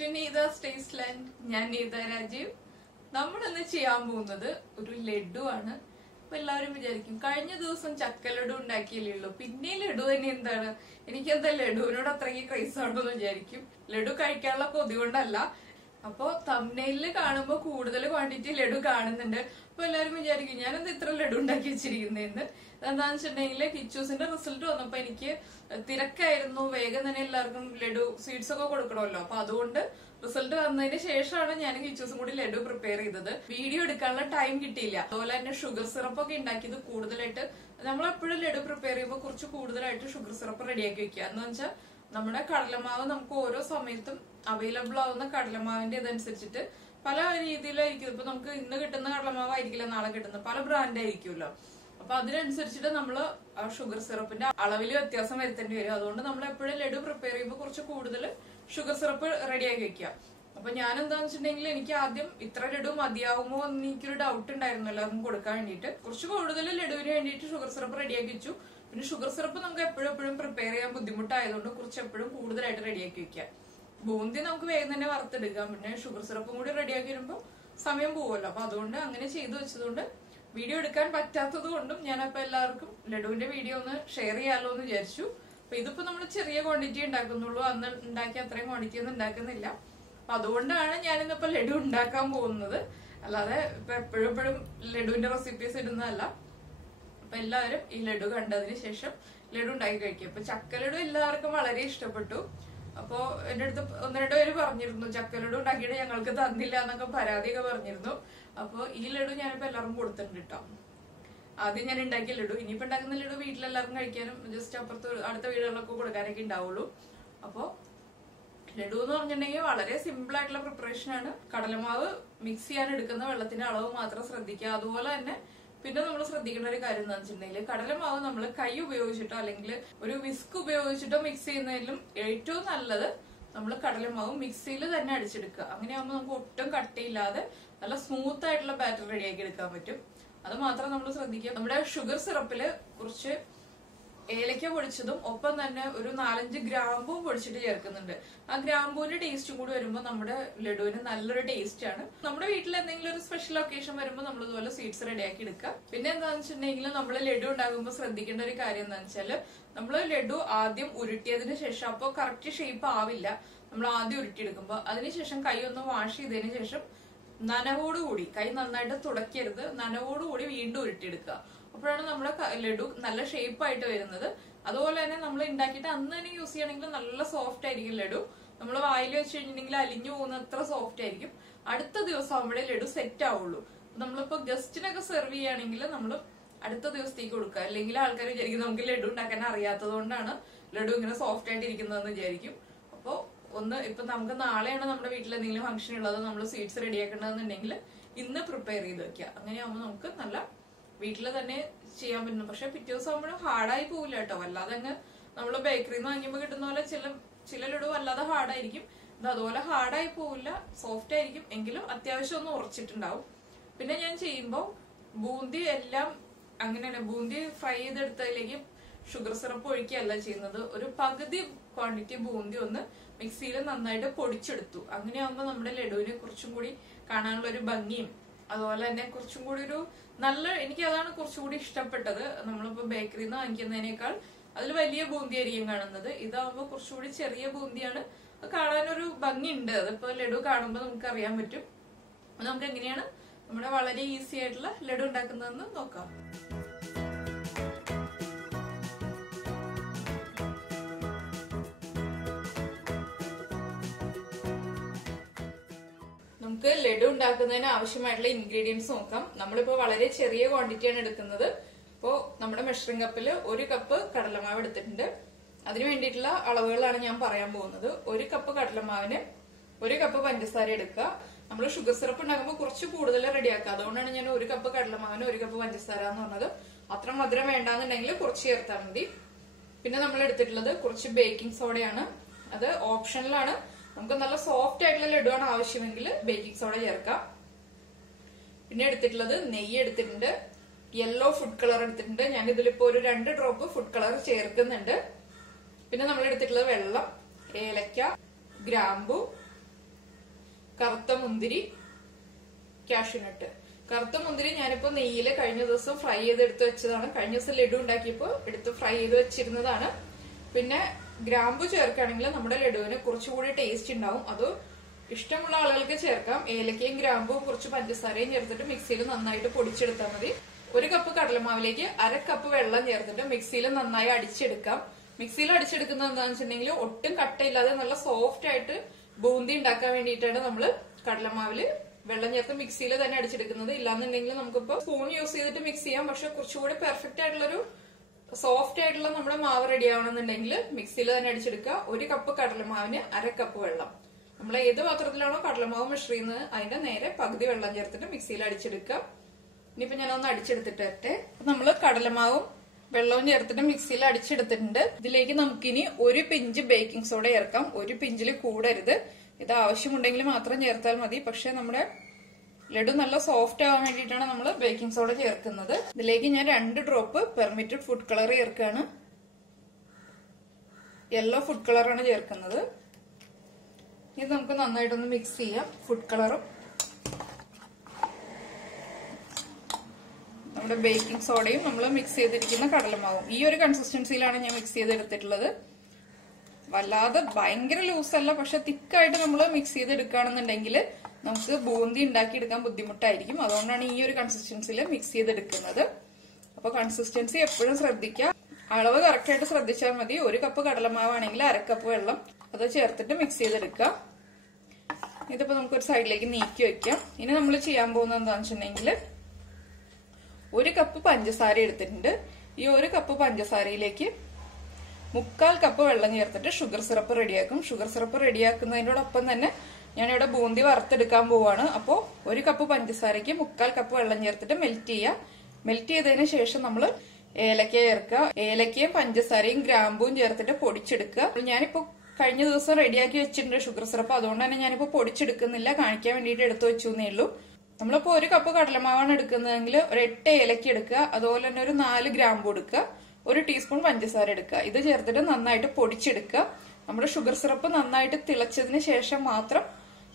To Neetha's taste land. ഞാൻ നീത രാജീവ്. നമ്മളിന്ന് ചെയ്യാൻ പോകുന്നത് ഒരു ലഡു ആണ്. അപ്പൊ എല്ലാവരും വിചാരിക്കും കഴിഞ്ഞ ദിവസം ചക്ക ലഡു ഉണ്ടാക്കിയല്ലേ ഉള്ളൂ, പിന്നെ ലഡു തന്നെ എന്താണ്, എനിക്കെന്താ ലഡുവിനോട് അത്രയ്ക്ക് ക്രൈസ് ആണോ എന്ന് വിചാരിക്കും. ലഡു കഴിക്കാനുള്ള കൊതി കൊണ്ടല്ല. അപ്പൊ തംബ്നെയിലില് കാണുമ്പോ കൂടുതൽ ക്വാണ്ടിറ്റി ലഡു കാണുന്നുണ്ട്. അപ്പൊ എല്ലാവരും വിചാരിക്കും ഞാൻ എന്താ ഇത്ര ലഡു ഉണ്ടാക്കി വെച്ചിരിക്കുന്നതെന്ന്. എന്താന്ന് വെച്ചിട്ടുണ്ടെങ്കിൽ കിച്ചൂസിന്റെ റിസൾട്ട് വന്നപ്പോ എനിക്ക് തിരക്കായിരുന്നു. വേഗം തന്നെ എല്ലാവർക്കും ലഡു സ്വീറ്റ്സ് ഒക്കെ കൊടുക്കണമല്ലോ. അപ്പൊ അതുകൊണ്ട് റിസൾട്ട് വന്നതിന് ശേഷമാണ് ഞാൻ കിച്ചൂസും കൂടി ലഡു പ്രിപ്പയർ ചെയ്തത്. വീഡിയോ എടുക്കാനുള്ള ടൈം കിട്ടിയില്ല. അതുപോലെ തന്നെ ഷുഗർ സിറപ്പ് ഒക്കെ ഉണ്ടാക്കിയത് കൂടുതലായിട്ട് നമ്മളെപ്പോഴും ലഡു പ്രിപ്പയർ ചെയ്യുമ്പോൾ കുറച്ച് കൂടുതലായിട്ട് ഷുഗർ സിറപ്പ് റെഡിയാക്കി വെക്കുക. എന്ന് വെച്ചാൽ നമ്മുടെ കടലമാവ് നമുക്ക് ഓരോ സമയത്തും അവൈലബിൾ ആവുന്ന കടലമാവിന്റെ ഇതനുസരിച്ചിട്ട് പല രീതിയിലായിരിക്കും. ഇപ്പൊ നമുക്ക് ഇന്ന് കിട്ടുന്ന കടലമാവ് ആയിരിക്കില്ല നാളെ കിട്ടുന്ന, പല ബ്രാൻഡ് ആയിരിക്കുമല്ലോ. അപ്പൊ അതിനനുസരിച്ചിട്ട് നമ്മള് ആ ഷുഗർ സിറപ്പിന്റെ അളവിൽ വ്യത്യാസം വരുത്തേണ്ടി വരും. അതുകൊണ്ട് നമ്മൾ എപ്പോഴും ലഡു പ്രിപ്പയർ ചെയ്യുമ്പോൾ കുറച്ച് കൂടുതൽ ഷുഗർ സിറപ്പ് റെഡിയാക്കി വെക്കുക. അപ്പൊ ഞാൻ എന്താന്ന് വെച്ചിട്ടുണ്ടെങ്കിൽ എനിക്ക് ആദ്യം ഇത്ര ലഡു മതിയാവുമോ എന്ന് എനിക്കൊരു ഡൗട്ട് ഉണ്ടായിരുന്നു എല്ലാവർക്കും കൊടുക്കാൻ വേണ്ടിയിട്ട്. കുറച്ച് കൂടുതൽ ലഡുവിന് വേണ്ടിയിട്ട് ഷുഗർ സിറപ്പ് റെഡിയാക്കി വെച്ചു. പിന്നെ ഷുഗർ സിറപ്പ് നമുക്ക് എപ്പോഴും പ്രിപ്പയർ ചെയ്യാൻ ബുദ്ധിമുട്ടായതുകൊണ്ട് കുറച്ച് എപ്പോഴും കൂടുതലായിട്ട് റെഡിയാക്കി വെക്കാം. ബൂന്തി നമുക്ക് വേഗം തന്നെ വറുത്തെടുക്കാം. പിന്നെ ഷുഗർ സിറപ്പും കൂടി റെഡിയാക്കി വരുമ്പോൾ സമയം പോവുമല്ലോ. അപ്പൊ അതുകൊണ്ട് അങ്ങനെ ചെയ്തു വെച്ചതുകൊണ്ട് വീഡിയോ എടുക്കാൻ പറ്റാത്തത് കൊണ്ടും ഞാനപ്പോ എല്ലാവർക്കും ലഡുവിന്റെ വീഡിയോ ഒന്ന് ഷെയർ ചെയ്യാലോ എന്ന് വിചാരിച്ചു. അപ്പൊ ഇതിപ്പോ നമ്മൾ ചെറിയ ക്വാണ്ടിറ്റി ഉണ്ടാക്കുന്നുള്ളൂ. അന്ന് ഉണ്ടാക്കിയ അത്രയും ക്വാണ്ടിറ്റി ഒന്നും ഉണ്ടാക്കുന്നില്ല. അപ്പൊ അതുകൊണ്ടാണ് ഞാനിന്നിപ്പോ ലഡു ഉണ്ടാക്കാൻ പോകുന്നത്. അല്ലാതെ ഇപ്പൊ എപ്പോഴും ലഡുവിന്റെ റെസിപ്പീസ് ഇടുന്നതല്ല. അപ്പൊ എല്ലാവരും ഈ ലഡു കണ്ടതിന് ശേഷം ലഡു ഉണ്ടാക്കി കഴിക്കും. ഇപ്പൊ ചക്ക ലഡു എല്ലാവർക്കും വളരെ ഇഷ്ടപ്പെട്ടു. അപ്പോ എന്റെ അടുത്ത് ഒന്ന് രണ്ട് പേര് പറഞ്ഞിരുന്നു ചക്ക ലഡു ഉണ്ടാക്കിയിട്ട് ഞങ്ങൾക്ക് തന്നില്ല എന്നൊക്കെ പരാതിയൊക്കെ പറഞ്ഞിരുന്നു. അപ്പൊ ഈ ലഡു ഞാനിപ്പോ എല്ലാവർക്കും കൊടുത്തിട്ടുണ്ട് കേട്ടോ. ആദ്യം ഞാൻ ഉണ്ടാക്കിയ ലഡു, ഇനിയിപ്പോ ഉണ്ടാക്കുന്ന ലഡു വീട്ടിലെല്ലാവർക്കും കഴിക്കാനും ജസ്റ്റ് അപ്പുറത്ത് അടുത്ത വീടുകളിലൊക്കെ കൊടുക്കാനൊക്കെ ഉണ്ടാവുള്ളൂ. അപ്പൊ ലഡു എന്ന് പറഞ്ഞിട്ടുണ്ടെങ്കിൽ വളരെ സിമ്പിൾ ആയിട്ടുള്ള പ്രിപ്പറേഷൻ ആണ്. കടലമാവ് മിക്സ് ചെയ്യാൻ എടുക്കുന്ന വെള്ളത്തിന്റെ അളവ് മാത്രം ശ്രദ്ധിക്കുക. അതുപോലെ തന്നെ പിന്നെ നമ്മൾ ശ്രദ്ധിക്കേണ്ട ഒരു കാര്യം എന്താണെന്ന് വെച്ചിട്ടുണ്ടെങ്കിൽ കടലമാവ് നമ്മൾ കൈ ഉപയോഗിച്ചിട്ടോ അല്ലെങ്കിൽ ഒരു വിസ്ക് ഉപയോഗിച്ചിട്ടോ മിക്സ് ചെയ്യുന്നതിലും ഏറ്റവും നല്ലത് നമ്മൾ കടലമാവ് മിക്സിയിൽ തന്നെ അടിച്ചെടുക്കുക. അങ്ങനെയാകുമ്പോൾ നമുക്ക് ഒട്ടും കട്ടിയില്ലാതെ നല്ല സ്മൂത്ത് ആയിട്ടുള്ള ബാറ്റർ റെഡിയാക്കി എടുക്കാൻ പറ്റും. അത് മാത്രം നമ്മൾ ശ്രദ്ധിക്കുക. നമ്മുടെ ഷുഗർ സിറപ്പില് കുറച്ച് ഏലക്ക പൊടിച്ചതും ഒപ്പം തന്നെ ഒരു 4-5 ഗ്രാമ്പും പൊടിച്ചിട്ട് ചേർക്കുന്നുണ്ട്. ആ ഗ്രാമ്പൂവിന്റെ ടേസ്റ്റും കൂടി വരുമ്പോൾ നമ്മുടെ ലഡുവിന് നല്ലൊരു ടേസ്റ്റ് ആണ്. നമ്മുടെ വീട്ടിൽ എന്തെങ്കിലും ഒരു സ്പെഷ്യൽ ഒക്കേഷൻ വരുമ്പോൾ നമ്മൾ ഇതുപോലെ സ്വീറ്റ്സ് റെഡിയാക്കി എടുക്കുക. പിന്നെ എന്താണെന്ന് വെച്ചിട്ടുണ്ടെങ്കിൽ നമ്മൾ ലഡു ഉണ്ടാകുമ്പോൾ ശ്രദ്ധിക്കേണ്ട ഒരു കാര്യം എന്താണെന്ന് വെച്ചാൽ നമ്മൾ ലഡു ആദ്യം ഉരുട്ടിയതിന് ശേഷം അപ്പോൾ കറക്റ്റ് ഷേപ്പ് ആവില്ല. നമ്മൾ ആദ്യം ഉരുട്ടിയെടുക്കുമ്പോൾ അതിനുശേഷം കൈ ഒന്ന് വാഷ് ചെയ്തതിന് ശേഷം നനവോടുകൂടി, കൈ നന്നായിട്ട് തുടയ്ക്കരുത്, നനവോടുകൂടി വീണ്ടും ഉരുട്ടിയെടുക്കുക. അപ്പോഴാണ് നമ്മുടെ ലഡു നല്ല ഷേപ്പ് ആയിട്ട് വരുന്നത്. അതുപോലെ തന്നെ നമ്മൾ ഉണ്ടാക്കിയിട്ട് അന്ന് തന്നെ യൂസ് ചെയ്യണമെങ്കിൽ നല്ല സോഫ്റ്റ് ആയിരിക്കും ലഡു. നമ്മൾ വായിൽ വെച്ച് കഴിഞ്ഞിട്ടുണ്ടെങ്കിൽ അലിഞ്ഞു പോകുന്ന അത്ര സോഫ്റ്റ് ആയിരിക്കും. അടുത്ത ദിവസം ആകുമ്പോഴേ ലഡു സെറ്റ് ആവുള്ളൂ. നമ്മളിപ്പോ ഗസ്റ്റിനൊക്കെ സെർവ് ചെയ്യുകയാണെങ്കിൽ നമ്മൾ അടുത്ത ദിവസത്തേക്ക് കൊടുക്കുക. അല്ലെങ്കിൽ ആൾക്കാർ വിചാരിക്കും നമുക്ക് ലഡു ഉണ്ടാക്കാൻ അറിയാത്തത് കൊണ്ടാണ് ലഡു ഇങ്ങനെ സോഫ്റ്റ് ആയിട്ട് ഇരിക്കുന്നതെന്ന് വിചാരിക്കും. അപ്പോ ഇപ്പൊ നമുക്ക് നാളെയാണ് നമ്മുടെ വീട്ടിൽ എന്തെങ്കിലും ഫംഗ്ഷൻ ഉള്ളത്, നമ്മൾ സ്വീറ്റ്സ് റെഡിയാക്കേണ്ടതെന്നുണ്ടെങ്കിൽ ഇന്ന് പ്രിപ്പയർ ചെയ്ത് വെക്കുക. അങ്ങനെയാകുമ്പോൾ നമുക്ക് നല്ല വീട്ടിൽ തന്നെ ചെയ്യാൻ പറ്റുന്നു. പക്ഷെ പിറ്റേ ദിവസം ആകുമ്പോഴും ഹാർഡായി പോവില്ല കേട്ടോ. അല്ലാതെ അങ്ങ് നമ്മള് ബേക്കറിയിൽ നിന്ന് വാങ്ങിയുമ്പോൾ കിട്ടുന്ന പോലെ ചില ലഡു അല്ലാതെ ഹാർഡായിരിക്കും. ഇത് അതുപോലെ ഹാർഡായി പോവില്ല, സോഫ്റ്റ് ആയിരിക്കും. എങ്കിലും അത്യാവശ്യം ഒന്ന് ഉറച്ചിട്ടുണ്ടാവും. പിന്നെ ഞാൻ ചെയ്യുമ്പോൾ ബൂന്തി എല്ലാം അങ്ങനെയാണ്. ബൂന്തി ഫ്രൈ ചെയ്തെടുത്തതിലേക്ക് ഷുഗർ സിറപ്പ് ഒഴിക്കുകയല്ല ചെയ്യുന്നത്. ഒരു പകുതി ക്വാണ്ടിറ്റി ബൂന്തി ഒന്ന് മിക്സിയിൽ നന്നായിട്ട് പൊടിച്ചെടുത്തു. അങ്ങനെയാകുമ്പോൾ നമ്മുടെ ലഡുവിന് കുറച്ചും കൂടി കാണാനുള്ള ഒരു ഭംഗിയും അതുപോലെ തന്നെ കുറച്ചും കൂടി ഒരു എനിക്ക് അതാണ് കുറച്ചുകൂടി ഇഷ്ടപ്പെട്ടത്. നമ്മളിപ്പോ ബേക്കറിയിൽ നിന്ന് വാങ്ങിക്കുന്നതിനേക്കാൾ അതിൽ വലിയ ബൂന്തി ആയിരിക്കും കാണുന്നത്. ഇതാവുമ്പോൾ കുറച്ചുകൂടി ചെറിയ ബൂന്തിയാണ്. കാണാനൊരു ഭംഗിയുണ്ട്. അതിപ്പോ ലഡു കാണുമ്പോൾ നമുക്ക് അറിയാൻ പറ്റും. നമുക്ക് എങ്ങനെയാണ് നമ്മുടെ വളരെ ഈസി ആയിട്ടുള്ള ലഡു ഉണ്ടാക്കുന്നതെന്ന് നോക്കാം. നമുക്ക് ലഡു ഉണ്ടാക്കുന്നതിന് ആവശ്യമായിട്ടുള്ള ഇൻഗ്രീഡിയൻസ് നോക്കാം. നമ്മളിപ്പോ വളരെ ചെറിയ ക്വാണ്ടിറ്റിയാണ് എടുക്കുന്നത്. ഇപ്പോ നമ്മുടെ മെഷറിംഗ് കപ്പിൽ 1 കപ്പ് കടലമാവ് എടുത്തിട്ടുണ്ട്. അതിന് വേണ്ടിയിട്ടുള്ള അളവുകളാണ് ഞാൻ പറയാൻ പോകുന്നത്. 1 കപ്പ് കടലമാവിന് 1 കപ്പ് പഞ്ചസാര എടുക്കുക. നമ്മൾ ഷുഗർ സിറപ്പ് ഉണ്ടാക്കുമ്പോൾ കുറച്ച് കൂടുതൽ റെഡിയാക്കുക. അതുകൊണ്ടാണ് ഞാൻ 1 കപ്പ് കടലമാവിന് 1 കപ്പ് പഞ്ചസാര എന്ന് പറഞ്ഞത്. അത്ര മധുരം വേണ്ടാന്നുണ്ടെങ്കിൽ കുറച്ച് ചേർത്താൽ മതി. പിന്നെ നമ്മൾ എടുത്തിട്ടുള്ളത് കുറച്ച് ബേക്കിംഗ് സോഡയാണ്. അത് ഓപ്ഷനിലാണ്. നമുക്ക് നല്ല സോഫ്റ്റ് ആയിട്ടുള്ള ലഡു ആണ് ആവശ്യമെങ്കിൽ ബേക്കിംഗ് സോഡ ചേർക്കാം. പിന്നെ എടുത്തിട്ടുള്ളത് നെയ്യ് എടുത്തിട്ടുണ്ട്, യെല്ലോ ഫുഡ് കളർ എടുത്തിട്ടുണ്ട്. ഞാൻ ഇതിലിപ്പോ ഒരു 2 ഡ്രോപ്പ് ഫുഡ് കളർ ചേർക്കുന്നുണ്ട്. പിന്നെ നമ്മൾ എടുത്തിട്ടുള്ളത് വെള്ളം, ഏലക്ക, ഗ്രാമ്പു, കറുത്ത മുന്തിരി, കാഷ്യൂനട്ട്. കറുത്ത മുന്തിരി ഞാനിപ്പോ നെയ്യില് കഴിഞ്ഞ ദിവസം ഫ്രൈ ചെയ്ത് എടുത്ത് വെച്ചതാണ്. കഴിഞ്ഞ ദിവസം ലഡു ഉണ്ടാക്കിയപ്പോ എടുത്ത് ഫ്രൈ ചെയ്ത് വെച്ചിരുന്നതാണ്. പിന്നെ ഗ്രാമ്പു ചേർക്കുകയാണെങ്കിൽ നമ്മുടെ ലഡുവിന് കുറച്ചുകൂടി ടേസ്റ്റ് ഉണ്ടാവും. അത് ഇഷ്ടമുള്ള ആളുകൾക്ക് ചേർക്കാം. ഏലക്കയും ഗ്രാമ്പും കുറച്ച് പഞ്ചസാരയും ചേർത്തിട്ട് മിക്സിയിൽ നന്നായിട്ട് പൊടിച്ചെടുത്താൽ മതി. 1 കപ്പ് കടലമാവിലേക്ക് 1/2 കപ്പ് വെള്ളം ചേർത്തിട്ട് മിക്സിയിൽ നന്നായി അടിച്ചെടുക്കാം. മിക്സിയിൽ അടിച്ചെടുക്കുന്നത് എന്താണെന്ന് വെച്ചിട്ടുണ്ടെങ്കിൽ ഒട്ടും കട്ടയില്ലാതെ നല്ല സോഫ്റ്റ് ആയിട്ട് ബൂന്തി ഉണ്ടാക്കാൻ വേണ്ടിയിട്ടാണ് നമ്മള് കടലമാവില് വെള്ളം ചേർത്ത് മിക്സിയിൽ തന്നെ അടിച്ചെടുക്കുന്നത്. ഇല്ലാന്നുണ്ടെങ്കിൽ നമുക്കിപ്പോ സ്പൂൺ യൂസ് ചെയ്തിട്ട് മിക്സ് ചെയ്യാം. പക്ഷെ കുറച്ചുകൂടി പെർഫെക്റ്റ് ആയിട്ടുള്ളൊരു സോഫ്റ്റ് ആയിട്ടുള്ള നമ്മുടെ മാവ് റെഡി ആവണമെന്നുണ്ടെങ്കിൽ മിക്സിയിൽ തന്നെ അടിച്ചെടുക്കുക. 1 കപ്പ് കടലമാവിന് 1/2 കപ്പ് വെള്ളം. നമ്മൾ ഏത് പാത്രത്തിലാണോ കടലമാവ് മെഷർ ചെയ്യുന്നത് അതിന്റെ നേരെ പകുതി വെള്ളം ചേർത്തിട്ട് മിക്സിയിൽ അടിച്ചെടുക്കുക. ഇനിയിപ്പോ ഞാനൊന്ന് അടിച്ചെടുത്തിട്ട് വരട്ടെ. നമ്മള് കടലമാവും വെള്ളവും ചേർത്തിട്ട് മിക്സിയിൽ അടിച്ചെടുത്തിട്ടുണ്ട്. ഇതിലേക്ക് നമുക്കിനി 1 പിഞ്ച് ബേക്കിംഗ് സോഡ ചേർക്കാം. 1 പിഞ്ചിൽ കൂടരുത്. ഇത് ആവശ്യമുണ്ടെങ്കിൽ മാത്രം ചേർത്താൽ മതി. പക്ഷെ നമ്മുടെ ലഡു നല്ല സോഫ്റ്റ് ആവാൻ വേണ്ടിയിട്ടാണ് നമ്മൾ ബേക്കിംഗ് സോഡ ചേർക്കുന്നത്. ഇതിലേക്ക് ഞാൻ 2 ഡ്രോപ്പ് പെർമിറ്റഡ് ഫുഡ് കളർ ചേർക്കാണ്. യെല്ലോ ഫുഡ് കളറാണ് ചേർക്കുന്നത്. ഇത് നമുക്ക് നന്നായിട്ടൊന്ന് മിക്സ് ചെയ്യാം. ഫുഡ് കളറും നമ്മുടെ ബേക്കിംഗ് സോഡയും നമ്മൾ മിക്സ് ചെയ്തിരിക്കുന്ന കടലമാവും ഈ ഒരു കൺസിസ്റ്റൻസിയിലാണ് ഞാൻ മിക്സ് ചെയ്തെടുത്തിട്ടുള്ളത്. വല്ലാതെ ഭയങ്കര ലൂസല്ല, പക്ഷെ തിക്കായിട്ട് നമ്മൾ മിക്സ് ചെയ്തെടുക്കുകയാണെന്നുണ്ടെങ്കിൽ നമുക്ക് ബൂന്തി ഉണ്ടാക്കിയെടുക്കാൻ ബുദ്ധിമുട്ടായിരിക്കും. അതുകൊണ്ടാണ് ഈ ഒരു കൺസിസ്റ്റൻസിയിൽ മിക്സ് ചെയ്തെടുക്കുന്നത്. അപ്പൊ കൺസിസ്റ്റൻസി എപ്പോഴും ശ്രദ്ധിക്കുക. അളവ് കറക്റ്റ് ആയിട്ട് ശ്രദ്ധിച്ചാൽ മതി. 1 കപ്പ് കടലമാവാണെങ്കിൽ 1/2 കപ്പ് വെള്ളം അത് ചേർത്തിട്ട് മിക്സ് ചെയ്തെടുക്കുക. ഇതിപ്പോ നമുക്കൊരു സൈഡിലേക്ക് നീക്കി വെക്കാം. ഇനി നമ്മൾ ചെയ്യാൻ പോകുന്നത് എന്താണെന്ന് വെച്ചിട്ടുണ്ടെങ്കിൽ 1 കപ്പ് പഞ്ചസാര എടുത്തിട്ടുണ്ട്. ഈ 1 കപ്പ് പഞ്ചസാരയിലേക്ക് 3/4 കപ്പ് വെള്ളം ചേർത്തിട്ട് ഷുഗർ സിറപ്പ് റെഡിയാക്കും. ഷുഗർ സിറപ്പ് റെഡിയാക്കുന്നതിനോടൊപ്പം തന്നെ ഞാനിവിടെ ബൂന്തി വറുത്തെടുക്കാൻ പോവാണ്. അപ്പോ 1 കപ്പ് പഞ്ചസാരയ്ക്ക് 3/4 കപ്പ് വെള്ളം ചേർത്തിട്ട് മെൽറ്റ് ചെയ്യുക. മെൽറ്റ് ചെയ്തതിന് ശേഷം നമ്മൾ ഏലക്ക ചേർക്കുക. ഏലക്കയും പഞ്ചസാരയും ഗ്രാമ്പും ചേർത്തിട്ട് പൊടിച്ചെടുക്കുക. ഞാനിപ്പോ കഴിഞ്ഞ ദിവസം റെഡിയാക്കി വെച്ചിട്ടുണ്ട് ഷുഗർ സിറപ്പ്. അതുകൊണ്ട് തന്നെ ഞാനിപ്പോ പൊടിച്ചെടുക്കുന്നില്ല, കാണിക്കാൻ വേണ്ടിയിട്ട് എടുത്തു വെച്ചു എന്നേ ഉള്ളൂ. നമ്മളിപ്പോ 1 കപ്പ് കടലമാവാണ് എടുക്കുന്നതെങ്കിൽ ഒരു 8 ഏലക്ക എടുക്കുക. അതുപോലെ തന്നെ ഒരു 4 ഗ്രാമ്പു എടുക്കുക. 1 ടീസ്പൂൺ പഞ്ചസാര എടുക്കുക. ഇത് ചേർത്തിട്ട് നന്നായിട്ട് പൊടിച്ചെടുക്കുക. നമ്മുടെ ഷുഗർ സിറപ്പ് നന്നായിട്ട് തിളച്ചതിന് ശേഷം മാത്രം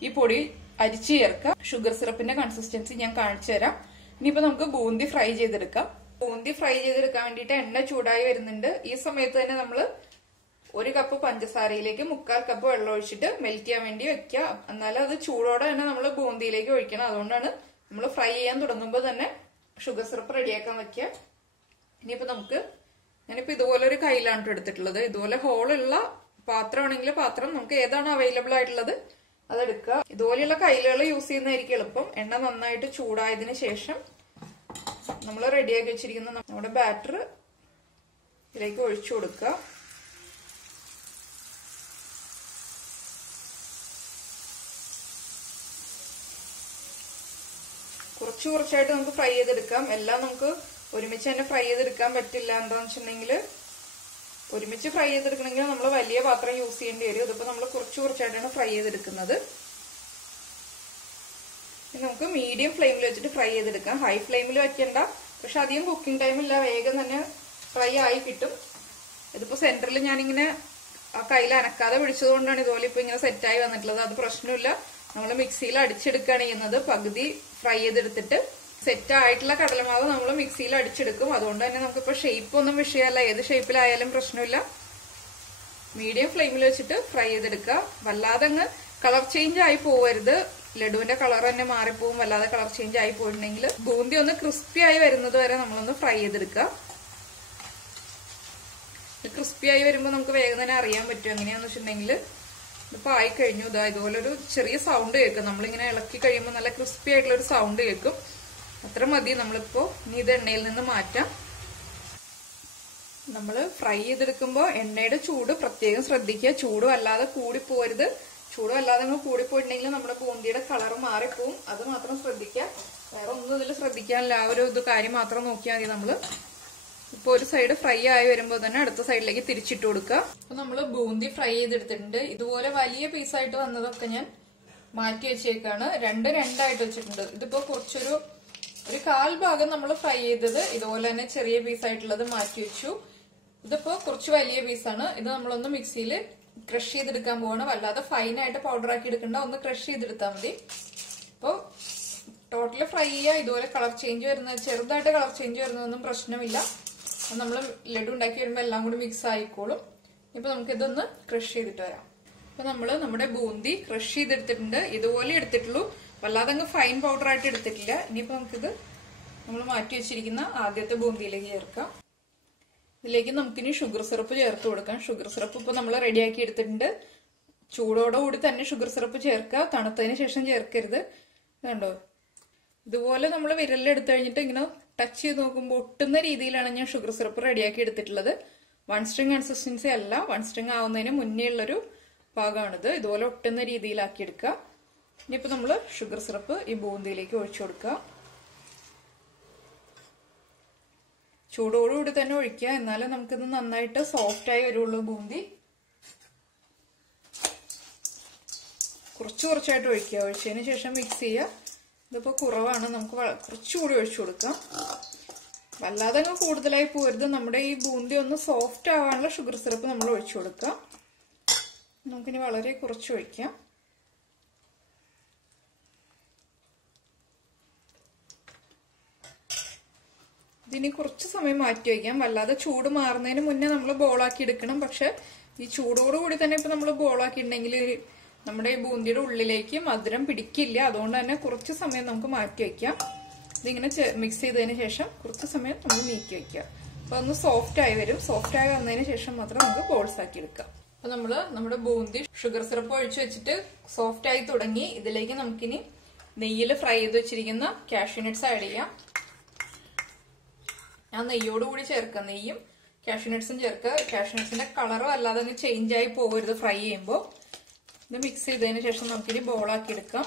ഈ പൊടി അരിച്ചു ചേർക്കുക. ഷുഗർ സിറപ്പിന്റെ കൺസിസ്റ്റൻസി ഞാൻ കാണിച്ചു തരാം. ഇനിയിപ്പോ നമുക്ക് ബൂന്തി ഫ്രൈ ചെയ്തെടുക്കാം. ബൂന്തി ഫ്രൈ ചെയ്തെടുക്കാൻ വേണ്ടിയിട്ട് എണ്ണ ചൂടായി വരുന്നുണ്ട്. ഈ സമയത്ത് തന്നെ നമ്മൾ 1 കപ്പ് പഞ്ചസാരയിലേക്ക് 3/4 കപ്പ് വെള്ളം ഒഴിച്ചിട്ട് മെൽറ്റ് ചെയ്യാൻ വേണ്ടി വെക്കുക. എന്നാലും അത് ചൂടോടെ തന്നെ നമ്മൾ ബൂന്തിയിലേക്ക് ഒഴിക്കണം. അതുകൊണ്ടാണ് നമ്മൾ ഫ്രൈ ചെയ്യാൻ തുടങ്ങുമ്പോൾ തന്നെ ഷുഗർ സിറപ്പ് റെഡിയാക്കാൻ വെക്കുക. ഇനിയിപ്പോ ഞാനിപ്പോ ഇതുപോലെ ഒരു കയ്യിലാണ് എടുത്തിട്ടുള്ളത്. ഇതുപോലെ ഹോളുള്ള പാത്രമാണെങ്കിൽ പാത്രം നമുക്ക് ഏതാണ് അവൈലബിൾ ആയിട്ടുള്ളത് അതെടുക്കുക. ഇതുപോലെയുള്ള കയ്യിലുകൾ യൂസ് ചെയ്യുന്നതായിരിക്കും എളുപ്പം. എണ്ണ നന്നായിട്ട് ചൂടായതിനു ശേഷം നമ്മൾ റെഡിയാക്കി വെച്ചിരിക്കുന്ന നമ്മുടെ ബാറ്റർ ഇതിലേക്ക് ഒഴിച്ചു കൊടുക്കുക. കുറച്ചായിട്ട് നമുക്ക് ഫ്രൈ ചെയ്തെടുക്കാം. എല്ലാം നമുക്ക് ഒരുമിച്ച് തന്നെ ഫ്രൈ ചെയ്തെടുക്കാൻ പറ്റില്ല. എന്താണെന്ന് വെച്ചിട്ടുണ്ടെങ്കിൽ ഒരുമിച്ച് ഫ്രൈ ചെയ്തെടുക്കണമെങ്കിൽ നമ്മൾ വലിയ പാത്രം യൂസ് ചെയ്യേണ്ടി വരും. ഇതിപ്പോ നമ്മൾ കുറച്ചായിട്ടാണ് ഫ്രൈ ചെയ്തെടുക്കുന്നത്. നമുക്ക് മീഡിയം ഫ്ലെയിമിൽ വെച്ചിട്ട് ഫ്രൈ ചെയ്തെടുക്കാം. ഹൈ ഫ്ലെയിമിൽ വെക്കണ്ട, പക്ഷെ അധികം കുക്കിംഗ് ടൈമില്ല, വേഗം തന്നെ ഫ്രൈ ആയി കിട്ടും. ഇതിപ്പോ സെന്ററിൽ ഞാനിങ്ങനെ ആ കയ്യിൽ അനക്കാതെ പിടിച്ചതുകൊണ്ടാണ് ഇതുപോലെ ഇപ്പൊ ഇങ്ങനെ സെറ്റായി വന്നിട്ടുള്ളത്. അത് പ്രശ്നമില്ല. നമ്മൾ മിക്സിയിൽ അടിച്ചെടുക്കുകയാണ് ചെയ്യുന്നത്. പകുതി ഫ്രൈ ചെയ്തെടുത്തിട്ട് സെറ്റ് ആയിട്ടുള്ള കടലമാവ് നമ്മൾ മിക്സിയിൽ അടിച്ചെടുക്കും. അതുകൊണ്ട് തന്നെ നമുക്കിപ്പോ ഷേപ്പ് ഒന്നും വിഷയമല്ല, ഏത് ഷേപ്പിലായാലും പ്രശ്നമില്ല. മീഡിയം ഫ്ലെയിമിൽ വെച്ചിട്ട് ഫ്രൈ ചെയ്തെടുക്കുക. വല്ലാതെ അങ്ങ് കളർ ചേഞ്ച് ആയി പോവരുത്. ലഡുവിന്റെ കളർ തന്നെ മാറിപ്പോവും. വല്ലാതെ കളർ ചേഞ്ച് ആയി പോയിട്ടുണ്ടെങ്കിൽ ബൂന്തി ഒന്ന് ക്രിസ്പി ആയി വരുന്നത് വരെ നമ്മളൊന്ന് ഫ്രൈ ചെയ്തെടുക്കുക. ക്രിസ്പി ആയി വരുമ്പോൾ നമുക്ക് വേഗം തന്നെ അറിയാൻ പറ്റും. എങ്ങനെയാന്ന് വെച്ചിട്ടുണ്ടെങ്കിൽ ഇപ്പൊ ആയി കഴിഞ്ഞു. ഇതുപോലെ ഒരു ചെറിയ സൗണ്ട് കേൾക്കും. നമ്മളിങ്ങനെ ഇളക്കി കഴിയുമ്പോൾ നല്ല ക്രിസ്പി ആയിട്ടുള്ള ഒരു സൗണ്ട് കേൾക്കും. അത്ര മതി. നമ്മളിപ്പോ ഇനി ഇത് എണ്ണയിൽ നിന്ന് മാറ്റാം. നമ്മൾ ഫ്രൈ ചെയ്തെടുക്കുമ്പോൾ എണ്ണയുടെ ചൂട് പ്രത്യേകം ശ്രദ്ധിക്കുക. ചൂട് വല്ലാതെ കൂടിപ്പോരുത്. ചൂട് വല്ലാതെ നമ്മൾ കൂടിപ്പോയിട്ടുണ്ടെങ്കിൽ നമ്മുടെ ബൂന്തിയുടെ കളർ മാറിപ്പോവും. അത് മാത്രം ശ്രദ്ധിക്കുക. വേറെ ഒന്നും ഇതിൽ ശ്രദ്ധിക്കാനില്ല. ആ ഒരു കാര്യം മാത്രം നോക്കിയാൽ മതി. നമ്മള് ഇപ്പൊ ഒരു സൈഡ് ഫ്രൈ ആയി വരുമ്പോൾ തന്നെ അടുത്ത സൈഡിലേക്ക് തിരിച്ചിട്ട് കൊടുക്കുക. അപ്പൊ നമ്മള് ബൂന്തി ഫ്രൈ ചെയ്തെടുത്തിട്ടുണ്ട്. ഇതുപോലെ വലിയ പീസായിട്ട് വന്നതൊക്കെ ഞാൻ മാറ്റി വെച്ചേക്കാണ്. രണ്ടായിട്ട് വെച്ചിട്ടുണ്ട്. ഇതിപ്പോ കുറച്ചൊരു 1/4 ഭാഗം നമ്മൾ ഫ്രൈ ചെയ്തത് ഇതുപോലെ തന്നെ ചെറിയ പീസായിട്ടുള്ളത് മാറ്റി വെച്ചു. ഇതിപ്പോ കുറച്ച് വലിയ പീസാണ്. ഇത് നമ്മളൊന്ന് മിക്സിയിൽ ക്രഷ് ചെയ്തെടുക്കാൻ പോവാണ്. വല്ലാതെ ഫൈനായിട്ട് പൗഡർ ആക്കി എടുക്കണ്ട, ഒന്ന് ക്രഷ് ചെയ്തെടുത്താൽ മതി. അപ്പൊ ടോട്ടല് ഫ്രൈ ചെയ്യുക. ഇതുപോലെ കളർ ചേഞ്ച് വരുന്ന, ചെറുതായിട്ട് കളർ ചേഞ്ച് വരുന്നതൊന്നും പ്രശ്നമില്ല. നമ്മൾ ലഡു ഉണ്ടാക്കി വരുമ്പോൾ എല്ലാം കൂടി മിക്സ് ആയിക്കോളും. ഇപ്പൊ നമുക്കിതൊന്ന് ക്രഷ് ചെയ്തിട്ട് വരാം. അപ്പൊ നമ്മുടെ ബൂന്തി ക്രഷ് ചെയ്തെടുത്തിട്ടുണ്ട്. ഇതുപോലെ എടുത്തിട്ടുള്ളൂ, വല്ലാതെ അങ്ങ് ഫൈൻ പൗഡർ ആയിട്ട് എടുത്തിട്ടില്ല. ഇനിയിപ്പോ നമുക്കിത് നമ്മൾ മാറ്റി വെച്ചിരിക്കുന്ന ആദ്യത്തെ ബൂന്തിയിലേക്ക് ചേർക്കാം. ഇതിലേക്ക് നമുക്കിനി ഷുഗർ സിറപ്പ് ചേർത്ത് കൊടുക്കാം. ഷുഗർ സിറപ്പ് ഇപ്പൊ നമ്മൾ റെഡിയാക്കി എടുത്തിട്ടുണ്ട്. ചൂടോടുകൂടി തന്നെ ഷുഗർ സിറപ്പ് ചേർക്കുക, തണുത്തതിന് ശേഷം ചേർക്കരുത്. കണ്ടോ, ഇതുപോലെ നമ്മൾ വിരലിലെടുത്ത് കഴിഞ്ഞിട്ട് ഇങ്ങനെ ടച്ച് ചെയ്ത് നോക്കുമ്പോൾ ഒട്ടുന്ന രീതിയിലാണ് ഞാൻ ഷുഗർ സിറപ്പ് റെഡിയാക്കി എടുത്തിട്ടുള്ളത്. 1 സ്ട്രിങ് കൺസിസ്റ്റൻസി അല്ല, 1 സ്ട്രിങ് ആവുന്നതിന് മുന്നേ ഉള്ളൊരു ഭാഗമാണിത്. ഇതുപോലെ ഒട്ടുന്ന രീതിയിലാക്കി എടുക്കുക. ഇനിയിപ്പോ നമ്മള് ഷുഗർ സിറപ്പ് ഈ ബൂന്തിയിലേക്ക് ഒഴിച്ചു കൊടുക്കുക. ചൂടോടുകൂടി തന്നെ ഒഴിക്കുക, എന്നാലേ നമുക്കിത് നന്നായിട്ട് സോഫ്റ്റ് ആയി വരുള്ളൂ ബൂന്തി. കുറച്ചായിട്ട് ഒഴിക്കുക. ഒഴിച്ചതിന് ശേഷം മിക്സ് ചെയ്യുക. ഇതിപ്പോ കുറവാണ്, നമുക്ക് കുറച്ചുകൂടി ഒഴിച്ചു കൊടുക്കാം. വല്ലാതെ അങ്ങ് കൂടുതലായി പോരുത്. നമ്മുടെ ഈ ബൂന്തി ഒന്ന് സോഫ്റ്റ് ആവാനുള്ള ഷുഗർ സിറപ്പ് നമ്മൾ ഒഴിച്ചു കൊടുക്കാം. നമുക്കിനി വളരെ കുറച്ച് ഒഴിക്കാം. ഇതിനി കുറച്ച് സമയം മാറ്റി വയ്ക്കാം. വല്ലാതെ ചൂട് മാറുന്നതിന് മുന്നേ നമ്മൾ ബോളാക്കി എടുക്കണം. പക്ഷെ ഈ ചൂടോടുകൂടി തന്നെ ഇപ്പൊ നമ്മൾ ബോളാക്കി ഉണ്ടെങ്കിൽ നമ്മുടെ ഈ ബൂന്തിയുടെ ഉള്ളിലേക്ക് മധുരം പിടിക്കില്ല. അതുകൊണ്ട് തന്നെ കുറച്ച് സമയം നമുക്ക് മാറ്റി വയ്ക്കാം. ഇതിങ്ങനെ മിക്സ് ചെയ്തതിന് ശേഷം കുറച്ച് സമയം നമ്മൾ നീക്കി വയ്ക്കുക. അപ്പൊ ഒന്ന് സോഫ്റ്റ് ആയി വരും. സോഫ്റ്റ് ആയി വന്നതിന് ശേഷം മാത്രം നമുക്ക് ബോൾസ് ആക്കി എടുക്കാം. അപ്പൊ നമ്മുടെ ബൂന്തി ഷുഗർ സിറപ്പ് ഒഴിച്ചു വെച്ചിട്ട് സോഫ്റ്റ് ആയി തുടങ്ങി. ഇതിലേക്ക് നമുക്കിനി നെയ്യിൽ ഫ്രൈ ചെയ്ത് വെച്ചിരിക്കുന്ന കാഷ്യൂ നട്ട്സ് ആഡ് ചെയ്യാം. ഞാൻ നെയ്യോടുകൂടി ചേർക്കാം. നെയ്യും കാഷ്യൂ നട്ട്സും ചേർക്കുക. കാഷ്യൂ നട്ട്സിന്റെ കളറും അല്ലാതെ അങ്ങ് ചേഞ്ച് ആയി പോകരുത് ഫ്രൈ ചെയ്യുമ്പോൾ. ഇത് മിക്സ് ചെയ്തതിന് ശേഷം നമുക്കിനി ബോളാക്കി എടുക്കാം.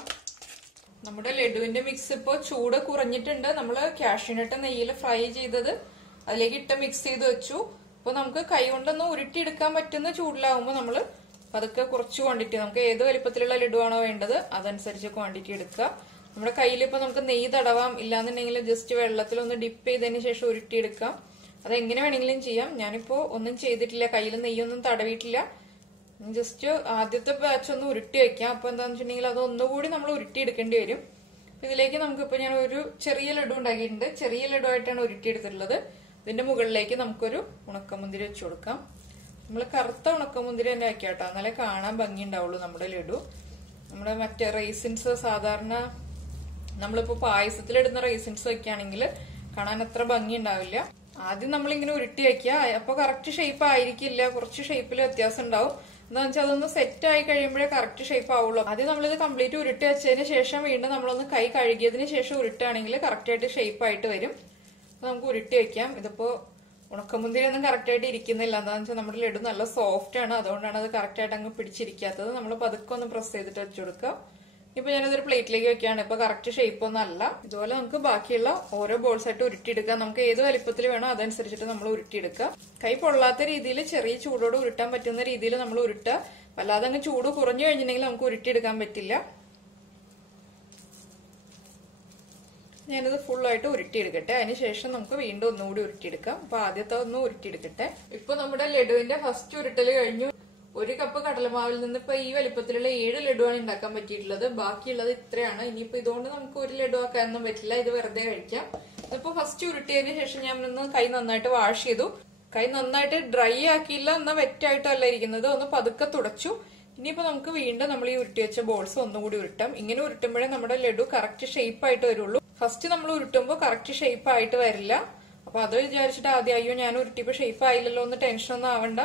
നമ്മുടെ ലഡുവിന്റെ മിക്സ് ഇപ്പോൾ ചൂട് കുറഞ്ഞിട്ടുണ്ട്. നമ്മൾ കാഷ്യൂ നട്ട് നെയ്യിൽ ഫ്രൈ ചെയ്തത് അതിലേക്ക് ഇട്ട് മിക്സ് ചെയ്ത് വെച്ചു. അപ്പൊ നമുക്ക് കൈ കൊണ്ടൊന്ന് ഉരുട്ടിയെടുക്കാൻ പറ്റുന്ന ചൂടിലാവുമ്പോൾ നമ്മൾ പതുക്കെ കുറച്ച് ക്വാണ്ടിറ്റി, നമുക്ക് ഏത് വലിപ്പത്തിലുള്ള ലഡു ആണോ വേണ്ടത് അതനുസരിച്ച് ക്വാണ്ടിറ്റി എടുക്കുക. നമ്മുടെ കയ്യിൽ ഇപ്പൊ നമുക്ക് നെയ്യ് തടവാം, ഇല്ലാന്നുണ്ടെങ്കിൽ ജസ്റ്റ് വെള്ളത്തിലൊന്ന് ഡിപ്പ് ചെയ്തതിന് ശേഷം ഉരുട്ടിയെടുക്കാം. അതെങ്ങനെ വേണമെങ്കിലും ചെയ്യാം. ഞാനിപ്പോ ഒന്നും ചെയ്തിട്ടില്ല, കയ്യിൽ നെയ്യൊന്നും തടവിയിട്ടില്ല. ജസ്റ്റ് ആദ്യത്തെ ബാച്ച് ഒന്ന് ഉരുട്ടി വെക്കാം. അപ്പൊ എന്താന്ന് വെച്ചിട്ടുണ്ടെങ്കിൽ അത് ഒന്നുകൂടി നമ്മൾ ഉരുട്ടിയെടുക്കേണ്ടി വരും. ഇതിലേക്ക് നമുക്കിപ്പോ ഞാൻ ഒരു ചെറിയ ലഡു ഉണ്ടാക്കിയിട്ടുണ്ട്. ചെറിയ ലഡു ആയിട്ടാണ് ഉരുട്ടിയെടുത്തിട്ടുള്ളത്. ഇതിന്റെ മുകളിലേക്ക് നമുക്കൊരു ഉണക്കമുന്തിരി വെച്ചു കൊടുക്കാം. നമ്മൾ കറുത്ത ഉണക്കമുന്തിരി തന്നെ വെക്കാം കേട്ടോ, എന്നാലേ കാണാൻ ഭംഗി ഉണ്ടാവുള്ളൂ നമ്മുടെ ലഡു. നമ്മുടെ മറ്റേ റൈസിൻസ് സാധാരണ നമ്മളിപ്പോ പായസത്തിലിടുന്ന റൈസിൻസ് വെക്കുകയാണെങ്കിൽ കാണാൻ അത്ര ഭംഗി ഉണ്ടാവില്ല. ആദ്യം നമ്മളിങ്ങനെ ഉരുട്ടി വെക്കുക. അപ്പൊ കറക്റ്റ് ഷേപ്പ് ആയിരിക്കില്ല, കുറച്ച് ഷേപ്പിൽ വ്യത്യാസം ഉണ്ടാവും. എന്താണെന്ന് വെച്ചാൽ അതൊന്ന് സെറ്റ് ആയി കഴിയുമ്പോഴേ കറക്റ്റ് ഷേപ്പ് ആവുള്ളൂ. ആദ്യം നമ്മളിത് കംപ്ലീറ്റ് ഉരുട്ടി വെച്ചതിന് ശേഷം വീണ്ടും നമ്മളൊന്ന് കൈ കഴുകിയതിന് ശേഷം ഉരുട്ടുകയാണെങ്കിൽ കറക്റ്റ് ആയിട്ട് ഷേപ്പ് ആയിട്ട് വരും. അപ്പൊ നമുക്ക് ഉരുട്ടി വെക്കാം. ഇതിപ്പോ ഉണക്കമുന്തിരി ഒന്നും കറക്റ്റ് ആയിട്ട് ഇരിക്കുന്നില്ല. എന്താണെന്ന് വെച്ചാൽ നമ്മുടെ ലഡു നല്ല സോഫ്റ്റ് ആണ്, അതുകൊണ്ടാണ് അത് കറക്റ്റ് ആയിട്ട് അങ്ങ് പിടിച്ചിരിക്കാത്തത്. നമ്മൾ പതുക്കെ ഒന്ന് പ്രസ് ചെയ്തിട്ട് വെച്ചു കൊടുക്കുക. ഇപ്പൊ ഞാനതൊരു പ്ലേറ്റിലേക്ക് വെക്കുകയാണ്. ഇപ്പൊ കറക്റ്റ് ഷേപ്പ് ഒന്നും അല്ല. ഇതുപോലെ നമുക്ക് ബാക്കിയുള്ള ഓരോ ബോൾസ് ആയിട്ട് ഉരുട്ടിയെടുക്കാം. നമുക്ക് ഏത് വലിപ്പത്തിൽ വേണോ അതനുസരിച്ചിട്ട് നമ്മൾ ഉരുട്ടിയെടുക്കുക. കൈ പൊള്ളാത്ത രീതിയിൽ ചെറിയ ചൂടോട് ഉരുട്ടാൻ പറ്റുന്ന രീതിയിൽ നമ്മൾ ഉരുട്ടുക. അല്ലാതെ അങ്ങ് ചൂട് കുറഞ്ഞു കഴിഞ്ഞിട്ടുണ്ടെങ്കിൽ നമുക്ക് ഉരുട്ടിയെടുക്കാൻ പറ്റില്ല. ഞാനിത് ഫുള്ളായിട്ട് ഉരുട്ടിയെടുക്കട്ടെ. അതിനുശേഷം നമുക്ക് വീണ്ടും ഒന്നുകൂടി ഉരുട്ടിയെടുക്കാം. അപ്പൊ ആദ്യത്തെ ഒന്ന് ഉരുട്ടിയെടുക്കട്ടെ. ഇപ്പൊ നമ്മുടെ ലഡുവിന്റെ ഫസ്റ്റ് ഉരുട്ടല് കഴിഞ്ഞു. 1 കപ്പ് കടലമാവിൽ നിന്ന് ഇപ്പൊ ഈ വലിപ്പത്തിലുള്ള 7 ലഡുവാണ് ഉണ്ടാക്കാൻ പറ്റിയിട്ടുള്ളത്. ബാക്കിയുള്ളത് ഇത്രയാണ്. ഇനിയിപ്പോ ഇതുകൊണ്ട് നമുക്ക് ഒരു ലഡു ആക്കാനൊന്നും പറ്റില്ല, ഇത് വെറുതെ കഴിക്കാം. ഇതിപ്പോ ഫസ്റ്റ് ഉരുട്ടിയതിന് ശേഷം ഞാൻ ഒന്ന് കൈ നന്നായിട്ട് വാഷ് ചെയ്തു. കൈ നന്നായിട്ട് ഡ്രൈ ആക്കിയില്ല, എന്നാൽ വെറ്റായിട്ടല്ല ഇരിക്കുന്നത്. ഒന്ന് പതുക്കെ തുടച്ചു. ഇനിയിപ്പോ നമുക്ക് വീണ്ടും നമ്മൾ ഈ ഉരുട്ടി വെച്ച ബോൾസ് ഒന്നുകൂടി ഉരുട്ടാം. ഇങ്ങനെ ഉരുട്ടുമ്പോഴേ നമ്മുടെ ലഡു കറക്റ്റ് ഷേപ്പ് ആയിട്ട് വരുള്ളൂ. ഫസ്റ്റ് നമ്മൾ ഉരുട്ടുമ്പോൾ കറക്റ്റ് ഷേപ്പ് ആയിട്ട് വരില്ല. അപ്പൊ അത് വിചാരിച്ചിട്ട് ആദ്യം അയ്യോ ഞാൻ ഉരുട്ടിയപ്പോ ഷേപ്പ് ആയില്ലല്ലോ എന്ന് ടെൻഷനൊന്നും ആവണ്ട.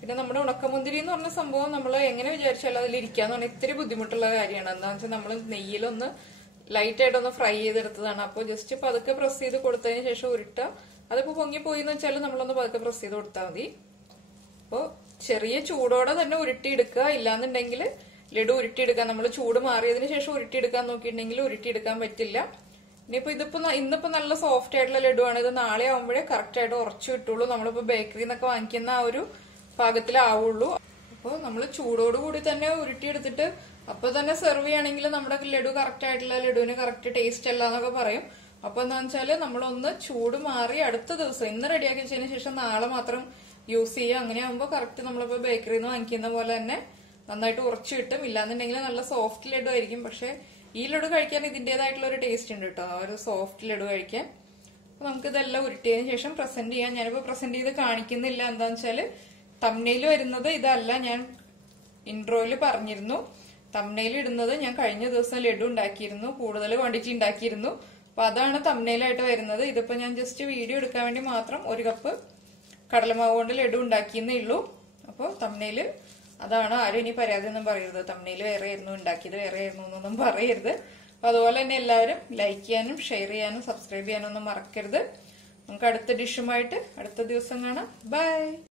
പിന്നെ നമ്മുടെ ഉണക്കമുന്തിരി എന്ന് പറഞ്ഞ സംഭവം നമ്മൾ എങ്ങനെ വിചാരിച്ചാലും അതിലിരിക്കാന്ന് പറഞ്ഞാൽ ഇത്തിരി ബുദ്ധിമുട്ടുള്ള കാര്യമാണ്. എന്താണെന്ന് വെച്ചാൽ നമ്മൾ നെയ്യിലൊന്ന് ലൈറ്റ് ആയിട്ടൊന്ന് ഫ്രൈ ചെയ്തെടുത്തതാണ്. അപ്പോൾ ജസ്റ്റ് പതുക്കെ പ്രസ് ചെയ്ത് കൊടുത്തതിന് ശേഷം ഉരുട്ടുക. അതിപ്പോ പൊങ്ങിപ്പോയി എന്ന് വെച്ചാൽ നമ്മളൊന്ന് പതുക്കെ പ്രസ് ചെയ്ത് കൊടുത്താൽ മതി. അപ്പോൾ ചെറിയ ചൂടോടെ തന്നെ ഉരുട്ടിയെടുക്കുക. ഇല്ലാന്നുണ്ടെങ്കിൽ ലഡു ഉരുട്ടിയെടുക്കാൻ നമ്മൾ ചൂട് മാറിയതിന് ശേഷം ഉരുട്ടിയെടുക്കാൻ നോക്കിയിട്ടുണ്ടെങ്കിൽ ഉരുട്ടിയെടുക്കാൻ പറ്റില്ല. ഇനിയിപ്പോ ഇന്നിപ്പോ നല്ല സോഫ്റ്റ് ആയിട്ടുള്ള ലഡു ആണ്. ഇത് നാളെ ആവുമ്പോഴേ കറക്റ്റ് ആയിട്ട് ഉറച്ചു കിട്ടുള്ളൂ. നമ്മളിപ്പോ ബേക്കറിയിൽ നിന്നൊക്കെ വാങ്ങിക്കുന്ന ആ ഒരു പാകത്തിലാവുള്ളൂ. അപ്പോൾ നമ്മൾ ചൂടോടുകൂടി തന്നെ ഉരുട്ടിയെടുത്തിട്ട് അപ്പൊ തന്നെ സെർവ് ചെയ്യുകയാണെങ്കിൽ നമ്മുടെ ലഡു കറക്റ്റ് ആയിട്ടുള്ള ലഡുവിന് കറക്റ്റ് ടേസ്റ്റ് അല്ല എന്നൊക്കെ പറയും. അപ്പൊ എന്താണെന്ന് വെച്ചാല് നമ്മളൊന്ന് ചൂട് മാറി അടുത്ത ദിവസം ഇന്ന് റെഡിയാക്കി വെച്ചതിന് ശേഷം നാളെ മാത്രം യൂസ് ചെയ്യുക. അങ്ങനെ ആകുമ്പോൾ കറക്റ്റ് നമ്മളിപ്പോ ബേക്കറിയിൽ നിന്ന് വാങ്ങിക്കുന്ന പോലെ തന്നെ നന്നായിട്ട് ഉറച്ചു കിട്ടും. ഇല്ലാന്നുണ്ടെങ്കിൽ നല്ല സോഫ്റ്റ് ലഡു ആയിരിക്കും. പക്ഷെ ഈ ലഡു കഴിക്കാൻ ഇതിന്റേതായിട്ടുള്ള ഒരു ടേസ്റ്റ് ഉണ്ട് കേട്ടോ, ആ ഒരു സോഫ്റ്റ് ലഡു കഴിക്കാൻ. അപ്പൊ നമുക്ക് ഇതെല്ലാം ഉരുട്ടിയതിനു ശേഷം പ്രസന്റ് ചെയ്യാം. ഞാനിപ്പോ പ്രസന്റ് ചെയ്ത് കാണിക്കുന്നില്ല, എന്താന്ന് വെച്ചാല് തംബ്നെയിൽ വരുന്നത് ഇതല്ല. ഞാൻ ഇൻട്രോയില് പറഞ്ഞിരുന്നു, തംബ്നെയിൽ ഇടുന്നത് ഞാൻ കഴിഞ്ഞ ദിവസം ലഡു ഉണ്ടാക്കിയിരുന്നു, കൂടുതൽ ക്വാണ്ടിറ്റി ഉണ്ടാക്കിയിരുന്നു. അപ്പൊ അതാണ് തംബ്നെയിലായിട്ട് വരുന്നത്. ഇതിപ്പോ ഞാൻ ജസ്റ്റ് വീഡിയോ എടുക്കാൻ വേണ്ടി മാത്രം 1 കപ്പ് കടലമാവ് കൊണ്ട് ലഡു ഉണ്ടാക്കിയെന്നേ ഉള്ളൂ. അപ്പൊ തംബ്നെയില് അതാണ്. ആരും ഇനി പരാതി ഒന്നും പറയരുത്, തംബ്നെയിൽ വേറെ ആയിരുന്നു, ഉണ്ടാക്കിയത് വേറെ ആയിരുന്നു എന്നൊന്നും പറയരുത്. അപ്പൊ അതുപോലെ തന്നെ എല്ലാവരും ലൈക്ക് ചെയ്യാനും ഷെയർ ചെയ്യാനും സബ്സ്ക്രൈബ് ചെയ്യാനും ഒന്നും മറക്കരുത്. നമുക്ക് അടുത്ത ഡിഷുമായിട്ട് അടുത്ത ദിവസം കാണാം. ബൈ.